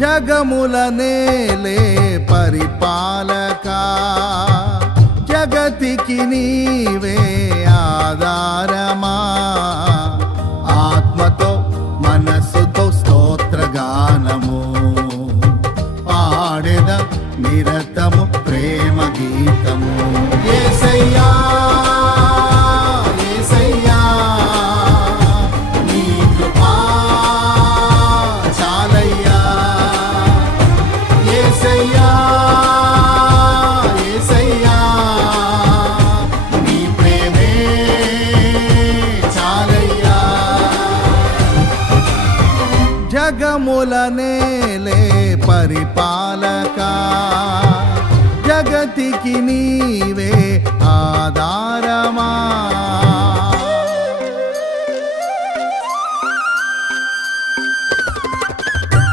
జగముల నేలే పరిపాలక, జగతికి నీవే ఆధారమా. ఆత్మతో మనస్సుతో స్తోత్రగానము పాడెద నిరతము ప్రేమ గీతము. యేసయ్యా యేసయ్యా నీ కృపా చాలయ్యా. యేసయ్యా యేసయ్యా నీ ప్రేమే చాలయ్యా. జగముల నేలే పరిపాలక, జగతికి నీవే ఆధారమా.